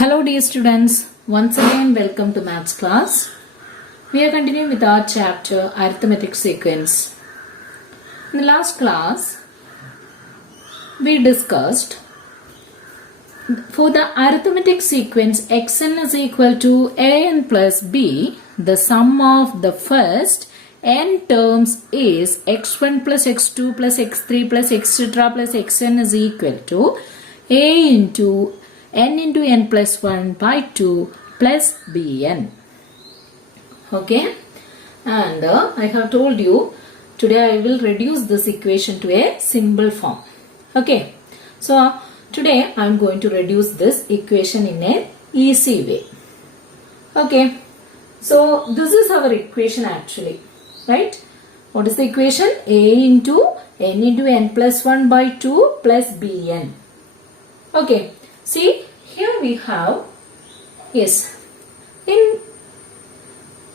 Hello dear students, once again welcome to maths class. We are continuing with our chapter arithmetic sequence. In the last class, we discussed for the arithmetic sequence xn is equal to an plus b, the sum of the first n terms is x1 plus x2 plus x3 plus etc plus xn is equal to a into n plus 1 by 2 plus bn. Okay, and I have told you today I will reduce this equation to a simple form. Okay, so today I am going to reduce this equation in a easy way. Okay, so this is our equation actually, right? What is the equation? A into n plus 1 by 2 plus bn. Okay, see here we have, yes, in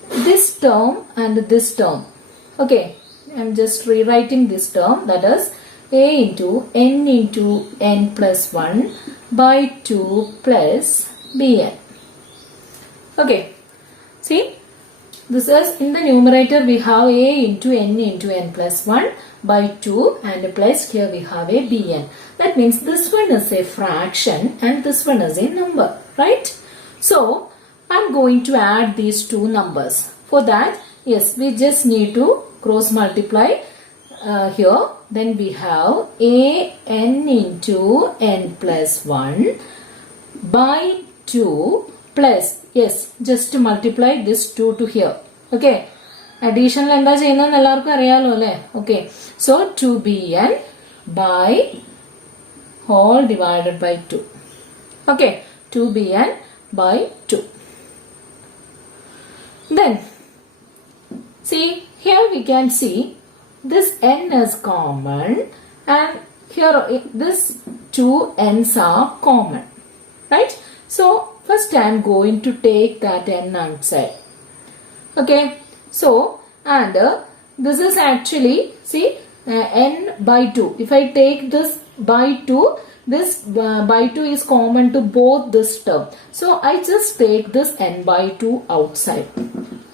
this term and this term. Okay, I am just rewriting this term, that is a into n plus 1 by 2 plus bn. Okay, see, this is in the numerator we have a into n plus 1 by 2 and plus here we have a bn. That means this one is a fraction and this one is a number, right? So I am going to add these two numbers. For that, yes, we just need to cross multiply here. Then we have a n into n plus 1 by 2 plus, yes, just to multiply this 2 to here. Okay, addition എന്താ ചെയ്യുന്നതെന്ന് എല്ലാവർക്കും അറിയാലോ അല്ലേ? Okay, so 2bn by whole divided by 2. Okay, 2bn by 2. Then see, here we can see this n is common and here this two n's are common, right? So first I am going to take that n outside. Okay, so and this is actually, see, n by 2. If I take this by 2, this by 2 is common to both this term. So I just take this n by 2 outside.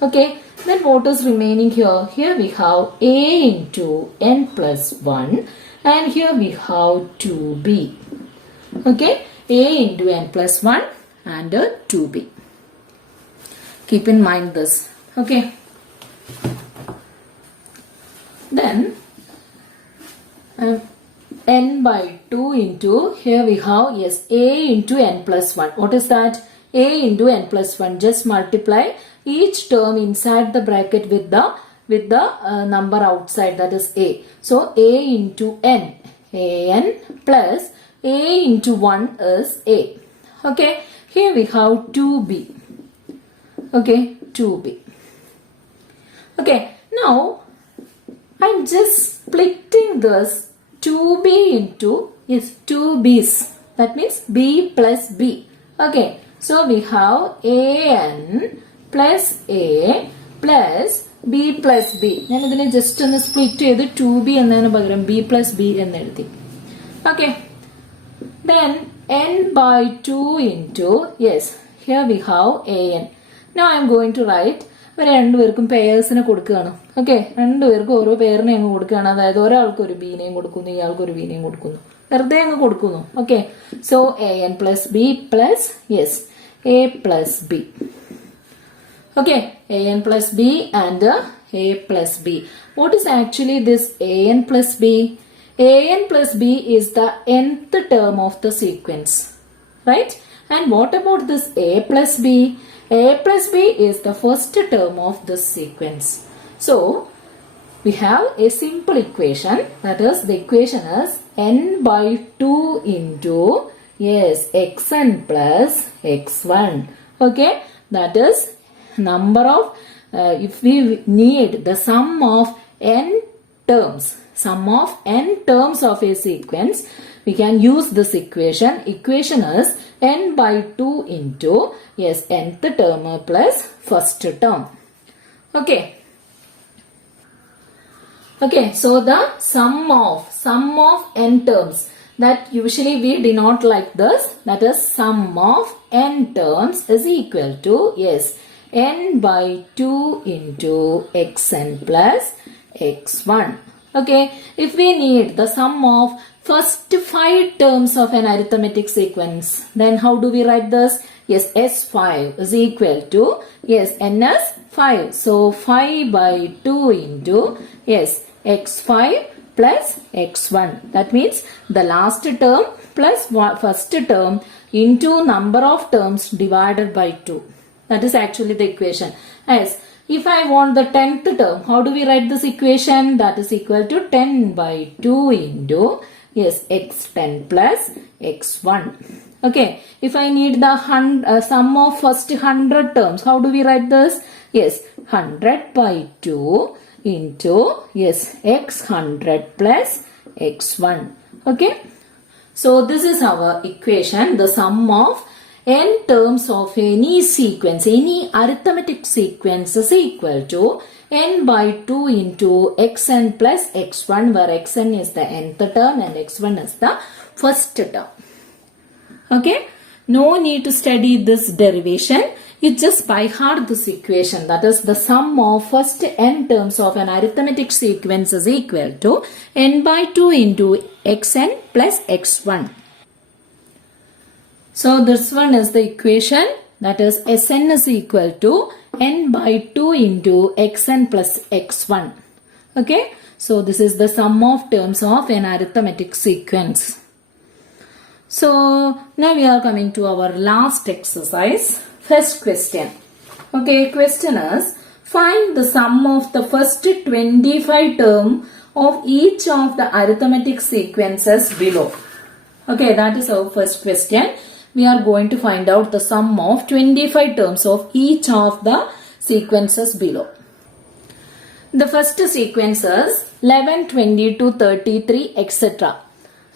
Okay, then what is remaining here? Here we have a into n plus 1 and here we have 2b. Okay, a into n plus 1 and 2b. Keep in mind this. Okay, then n by 2 into, here we have, yes, a into n plus 1. What is that? A into n plus 1. Just multiply each term inside the bracket with the number outside, that is a. So a into n, an plus a into 1 is a. Okay, here we have 2b. Okay, 2b. Okay, now I'm just splitting this 2b into, yes, 2b's. That means b plus b. Okay, so we have an plus a plus b plus b. ഞാൻ ഇതിനെ just ഒന്ന് split ചെയ്ത് 2b എന്നതിന് പകരം b plus b എന്ന് എഴുതി. Okay, then n by 2 into, yes, here we have an. Now I am going to write, രണ്ടുപേർക്കും പെയേഴ്സിനെ കൊടുക്കുകയാണ്. ഓക്കെ, രണ്ടുപേർക്കും ഓരോ പേരിനെ അങ്ങ് കൊടുക്കുകയാണ്. അതായത് ഒരാൾക്ക് ഒരു ബീനെയും കൊടുക്കുന്നു, ഇയാൾക്ക് ഒരു ബീനെയും കൊടുക്കുന്നു, വെറുതെ അങ്ങ് കൊടുക്കുന്നു. Okay, so A N plus B plus, yes, A plus B. Okay, A N plus B and A plus B. What is actually this A N plus B? A N plus B is the nth term of the sequence, right? And what about this a plus b? A plus b is the first term of this sequence. So we have a simple equation, that is, the equation is n by 2 into, yes, xn plus x1. Okay, that is number of, if we need the sum of n terms, sum of n terms of a sequence, we can use this equation. Equation is n by 2 into, yes, nth term plus first term. Okay. Okay, so the sum of n terms, that usually we denote like this, that is sum of n terms is equal to, yes, n by 2 into xn plus x1. Okay, if we need the sum of first 5 terms of an arithmetic sequence, then how do we write this? Yes, S5 is equal to, yes, n is 5. So 5 by 2 into, yes, x5 plus x1. That means the last term plus first term into number of terms divided by 2. That is actually the equation. As if I want the 10th term, how do we write this equation? That is equal to 10 by 2 into, yes, x10 plus x1. Okay, if I need the sum of first 100 terms, how do we write this? Yes, 100 by 2 into, yes, x100 plus x1. Okay, so this is our equation. The sum of n terms of any sequence, any arithmetic sequence is equal to n by 2 into xn plus x1, where xn is the nth term and x1 is the first term. Okay, no need to study this derivation. You just by heart this equation, that is the sum of first n terms of an arithmetic sequence is equal to n by 2 into xn plus x1. So this one is the equation, that is Sn is equal to n by 2 into xn plus x1. Okay, so this is the sum of terms of an arithmetic sequence. So now we are coming to our last exercise. First question. Okay, question is, find the sum of the first 25 term of each of the arithmetic sequences below. Okay, that is our first question. We are going to find out the sum of 25 terms of each of the sequences below. The first sequence is 11, 22, 33, etc.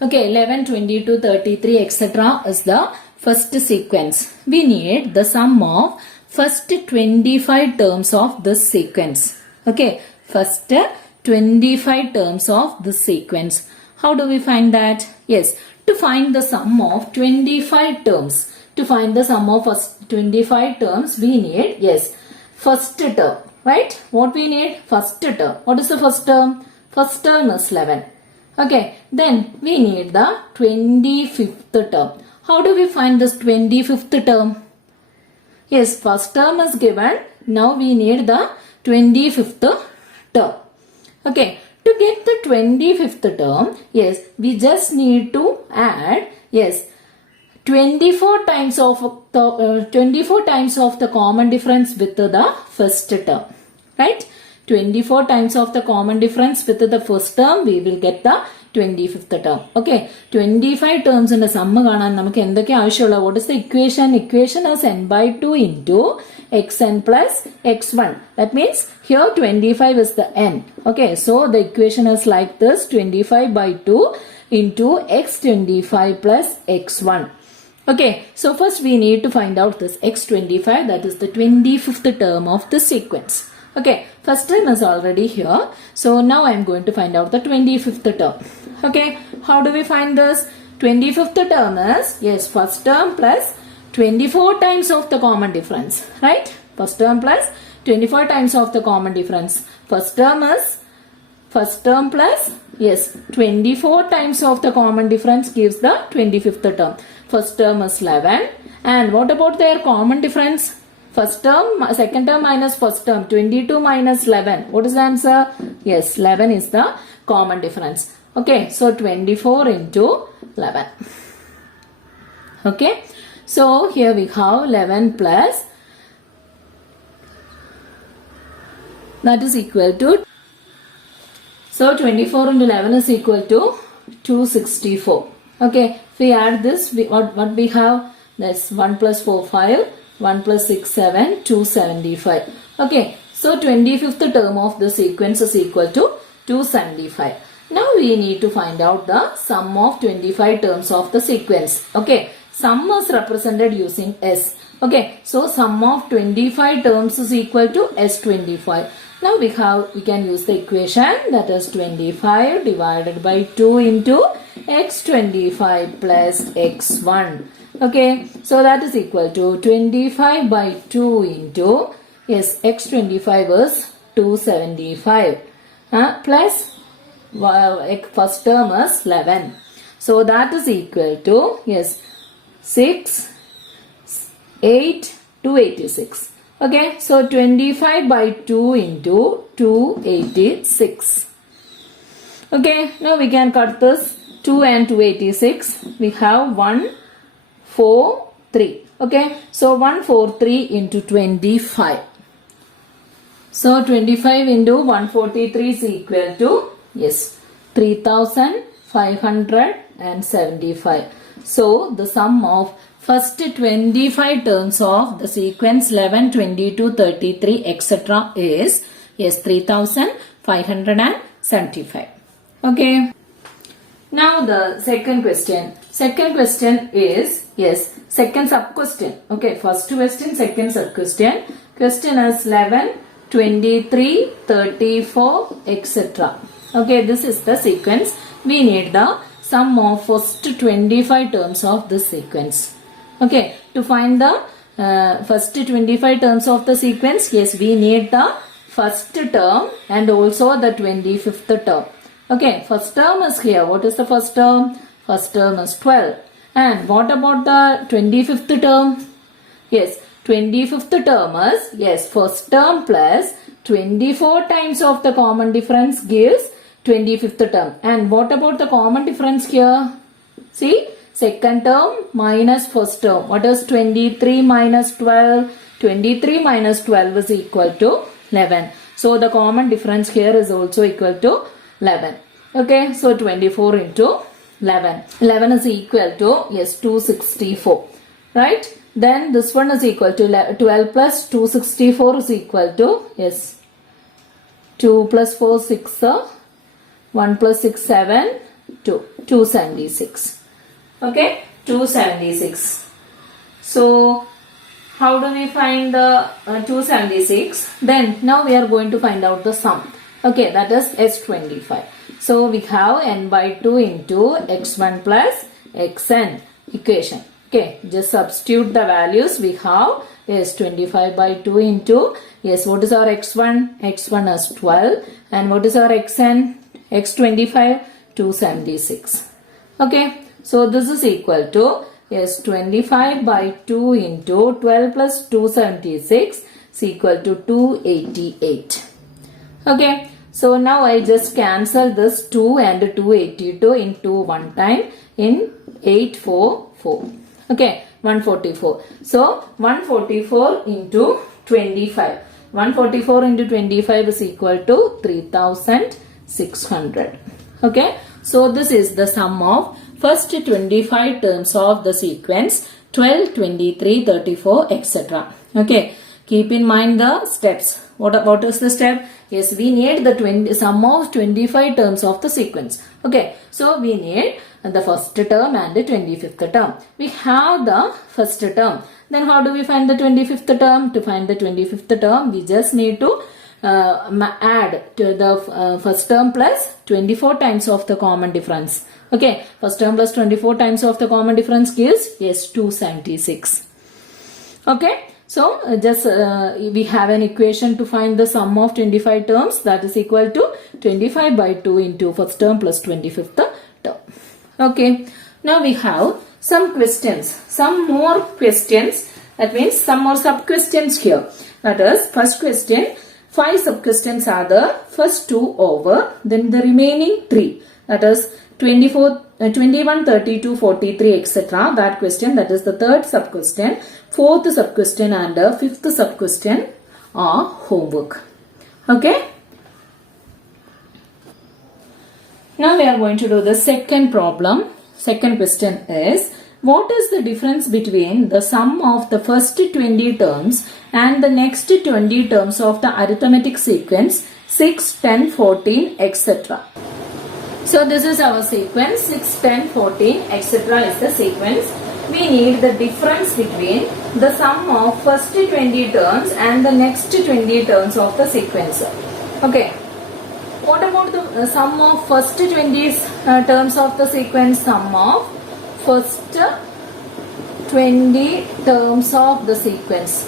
Okay, 11, 22, 33, etc. is the first sequence. We need the sum of first 25 terms of this sequence. Okay, first 25 terms of this sequence. How do we find that? Yes, to find the sum of 25 terms. To find the sum of first 25 terms, we need, yes, first term. Right? What we need? First term. What is the first term? First term is 11. Okay, then we need the 25th term. How do we find this 25th term? Yes, first term is given. Now we need the 25th term. Okay, to get the 25th term, yes, we just need to add, yes, 24 times of the common difference with the first term. Right? 24 times of the common difference with the first term, we will get the 25th term. Okay, 25 terms in the sum. What is the equation? Equation is n by 2 into xn plus x1. That means here 25 is the n. Okay, so the equation is like this: 25 by 2 into x25 plus x1. Okay, so first we need to find out this x25, that is the 25th term of the sequence. Okay, first term is already here. So now I am going to find out the 25th term. Okay, how do we find this? 25th term is, yes, first term plus 24 times of the common difference. Right? First term plus 24 times of the common difference. First term is first term plus, yes, 24 times of the common difference gives the 25th term. First term is 11. And what about their common difference? First term, second term minus first term, 22 minus 11. What is the answer? Yes, 11 is the common difference. Okay, so 24 into 11. Okay, so here we have 11 plus, that is equal to, so 24 into 11 is equal to 264. Okay, if we add this, what we have? That's 1 plus 4, 5. 1 plus 6, 7, 275. Okay, so 25th term of the sequence is equal to 275. Now we need to find out the sum of 25 terms of the sequence. Okay, sum is represented using S. Okay, so sum of 25 terms is equal to S25. Now we can use the equation, that is 25 divided by 2 into x25 plus x1. Okay, so that is equal to 25 by 2 into, yes, x25 is 275 plus first term is 11. So that is equal to, yes, 6, 8, 286. Okay, so 25 by 2 into 286. Okay, now we can cut this 2 and 286. We have 143. Okay, so 143 into 25. So 25 into 143 is equal to, yes, 3575. So the sum of first 25 terms of the sequence 11, 22, 33, etc. is, yes, 3575. Okay. Now the second question. Second question is, yes, second sub question. Okay, first question, second sub question. Question is 11, 23, 34, etc. Okay, this is the sequence. We need the sum of first 25 terms of this sequence. Okay, to find the first 25 terms of the sequence, yes, we need the first term and also the 25th term. Okay, first term is here. What is the first term? First term is 12. And what about the 25th term? Yes, 25th term is, yes, first term plus 24 times of the common difference gives 25th term. And what about the common difference here? See, second term minus first term. What is 23 minus 12? 23 minus 12 is equal to 11. So the common difference here is also equal to 11. Okay, so 24 into 11. 11 is equal to, yes, 264. Right? Then this one is equal to 12 plus 264 is equal to, yes, 2 plus 4, 6, 1 plus 6, 7, 2. 276. Okay, 276. So, how do we find the 276? Then, now we are going to find out the sum. Okay, that is S25. So, we have n by 2 into x1 plus xn equation. Okay, just substitute the values. We have, yes, 25 by 2 into, yes, what is our x1? x1 is 12. And what is our xn? x25? 276. Okay, so this is equal to, yes, 25 by 2 into 12 plus 276 is equal to 288. Okay, so now I just cancel this 2 and 282 into one time in 844. Okay, 144. So 144 into 25. 144 into 25 is equal to 3600. Okay, so this is the sum of first 25 terms of the sequence 12, 23, 34, etc. Okay, keep in mind the steps. What is the step? Yes, we need the sum of 25 terms of the sequence. Okay, so we need the first term and the 25th term. We have the first term. Then how do we find the 25th term? To find the 25th term, we just need to add to the first term plus 24 times of the common difference. Okay, first term plus 24 times of the common difference gives, yes, 276. Okay, so just we have an equation to find the sum of 25 terms, that is equal to 25 by 2 into first term plus 25th term. Okay, now we have some questions, some more questions, that means some more sub questions here. That is, first question, 5 sub questions are the first 2 over, then the remaining 3, that is 21, 32, 43, etc. That question, that is the third sub question. Fourth sub question and fifth sub question are homework. Okay. Now we are going to do the second problem. Second question is, what is the difference between the sum of the first 20 terms and the next 20 terms of the arithmetic sequence 6, 10, 14, etc. So this is our sequence 6, 10, 14, etc. is the sequence. We need the difference between the sum of first 20 terms and the next 20 terms of the sequence. Okay. what about the sum of first 20 terms of the sequence? Sum of first 20 terms of the sequence.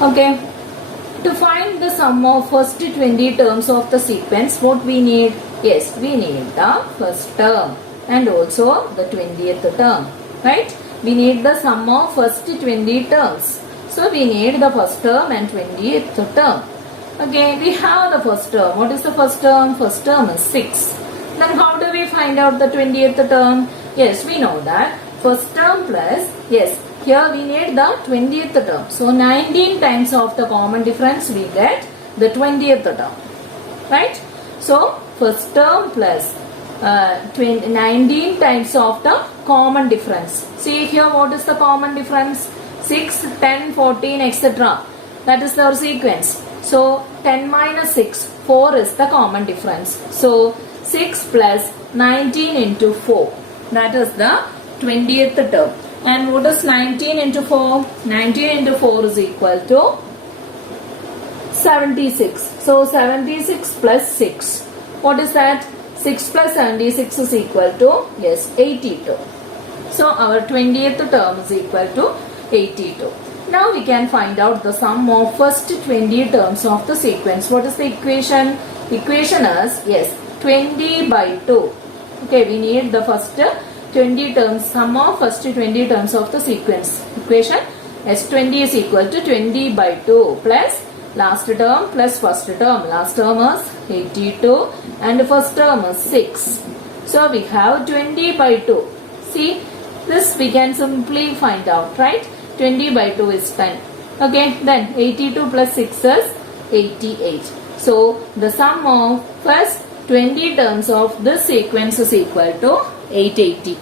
Okay. To find the sum of first 20 terms of the sequence, what we need? Yes, we need the first term and also the 20th term. Right? We need the sum of first 20 terms. So we need the first term and 20th term. Okay, we have the first term. What is the first term? First term is 6. Then how do we find out the 20th term? Yes, we know that first term plus, yes, here we need the 20th term. So 19 times of the common difference we get the 20th term. Right? So first term plus 19 times of the common difference. See here what is the common difference? 6, 10, 14, etc. That is our sequence. So 10 minus 6, 4 is the common difference. So 6 plus 19 into 4. That is the 20th term. And what is 19 into 4? 19 into 4 is equal to 76. So 76 plus 6. What is that? 6 plus 76 is equal to, yes, 82. So our 20th term is equal to 82. Now we can find out the sum of first 20 terms of the sequence. What is the equation? Equation is, yes, 20 by 2. Okay, we need the first 20 terms, sum of first 20 terms of the sequence. Equation S20 is equal to 20 by 2 plus last term plus first term. Last term is 82 and first term is 6. So we have 20 by 2. See, this we can simply find out, right? 20 by 2 is 10. Okay, then 82 plus 6 is 88. So the sum of first 20 terms of this sequence is equal to 880.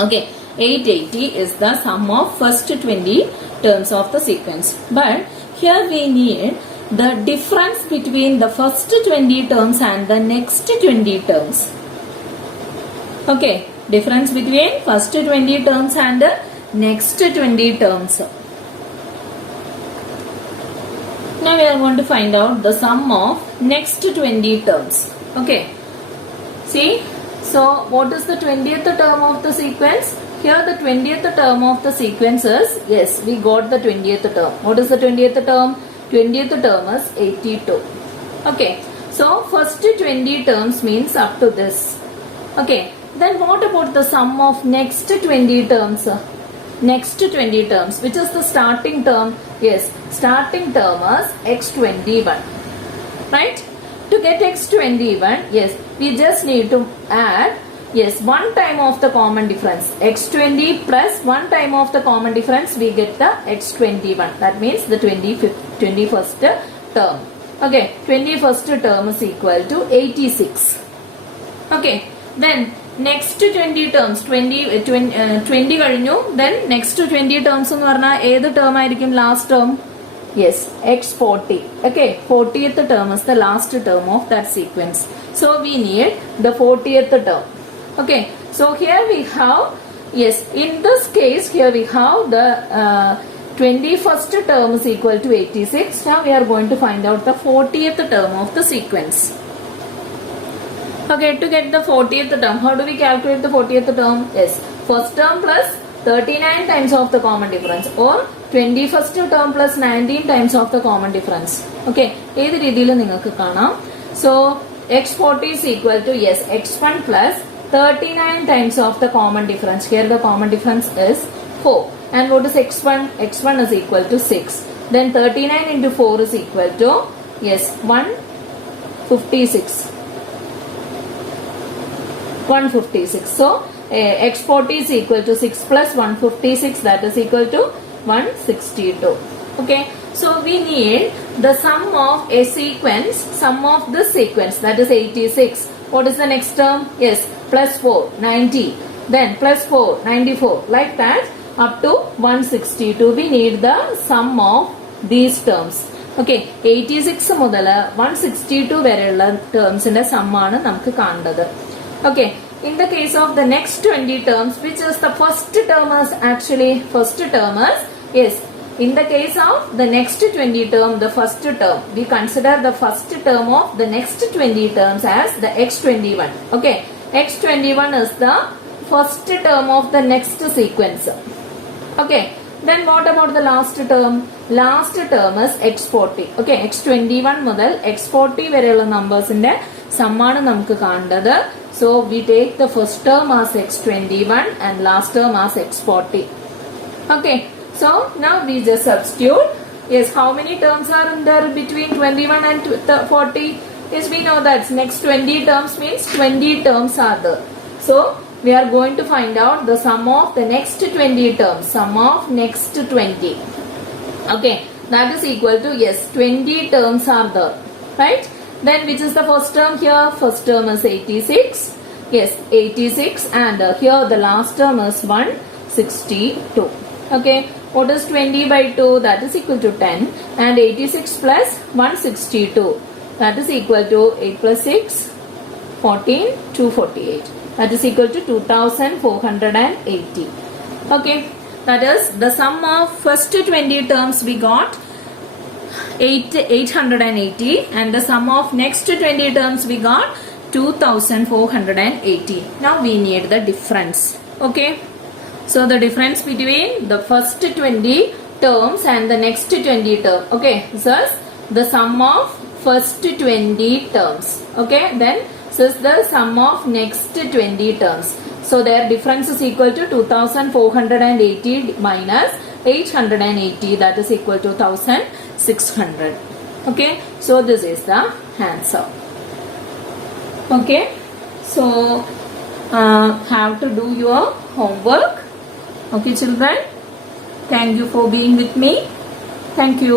Okay, 880 is the sum of first 20 terms of the sequence. But here we need the difference between the first 20 terms and the next 20 terms. Okay, difference between first 20 terms and the next 20 terms. Now we are going to find out the sum of next 20 terms. Okay. See. So what is the 20th term of the sequence? Here the 20th term of the sequence is, yes, we got the 20th term. What is the 20th term? 20th term is 82. Okay. So first 20 terms means up to this. Okay. Then what about the sum of next 20 terms? Next 20 terms, which is the starting term? Yes, starting term is x21. Right? To get x21, yes, we just need to add, yes, one time of the common difference. x20 plus one time of the common difference, we get the x21. That means the 21st term. Okay, 21st term is equal to 86. Okay, then next 20 terms, 20 കഴിഞ്ഞു, then next 20 terms എന്ന് പറഞ്ഞാൽ ഏത് term ആയിരിക്കും last term? Yes, x40. Okay, 40th term is the last term of that sequence. So we need the 40th term. Okay, so here we have, yes, in this case here we have the 21st term is equal to 86. Now we are going to find out the 40th term of the sequence. Okay, to get the 40th term, how do we calculate the 40th term? Yes, first term plus 39 times of the common difference or 21st term plus 19 times of the common difference. Okay, ഏത് രീതിയിൽ നിങ്ങൾക്ക് കാണാം. So x40 is equal to, yes, x1 plus 39 times of the common difference. Here the common difference is 4. And what is x1? x1 is equal to 6. Then 39 into 4 is equal to, yes, 156. 156. So x40 is equal to 6 plus 156, that is equal to 162. Okay, so we need the sum of a sequence, sum of this sequence, that is 86. What is the next term? Yes, plus 4, 90. Then plus 4, 94. Like that up to 162. We need the sum of these terms. Okay, 86 മുതൽ 162 വരെയുള്ള ടേംസിന്റെ സമ്മാണ് നമുക്ക് കാണേണ്ടത്. Okay, in the case of the next 20 terms, which is the first term is actually, first term is, yes, In the case of the next 20 term, the first term, we consider the first term of the next 20 terms as the x21. Okay, x21 is the first term of the next sequence. Okay, then what about the last term? Last term is x40. Okay, x21 മുതൽ x40 വരെയുള്ള നമ്പേഴ്സിന്റെ സമ്മാണ് നമുക്ക് കാണേണ്ടത്. So we take the first term as x21 and last term as x40. Okay, so now we just substitute. Yes, how many terms are in there between 21 and 40? Yes, we know that next 20 terms means 20 terms are there. So we are going to find out the sum of the next 20 terms. Sum of next 20. Okay, that is equal to, yes, 20 terms are there. Right? Then which is the first term here? First term is 86. Yes, 86, and here the last term is 162. Okay, what is 20 by 2? That is equal to 10, and 86 plus 162, that is equal to 8 plus 6, 14, 248. That is equal to 2480. Okay, that is the sum of first 20 terms we got 880, and the sum of next 20 terms we got 2480. Now we need the difference. Okay, so the difference between the first 20 terms and the next 20 term. Okay, so the sum of first 20 terms. Okay, then this is the sum of next 20 terms. So their difference is equal to 2480 minus 880, that is equal to 1600. Okay, so this is the answer. Okay, so have to do your homework. Okay children, thank you for being with me. Thank you.